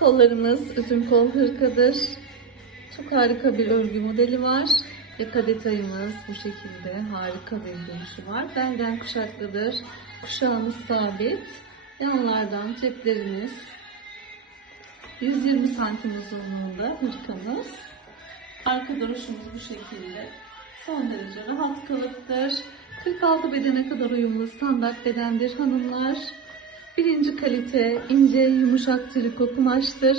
Kollarımız üzüm kol hırkadır. Çok harika bir örgü modeli var. Yaka detayımız bu şekilde harika bir duruşu var. Belden kuşaklıdır. Kuşağımız sabit. Yanlardan ceplerimiz 120 santim uzunluğunda hırkamız. Arka duruşumuz bu şekilde. Son derece rahat kalıptır. 46 bedene kadar uyumlu standart bedendir hanımlar. Kalite ince yumuşak triko kumaştır.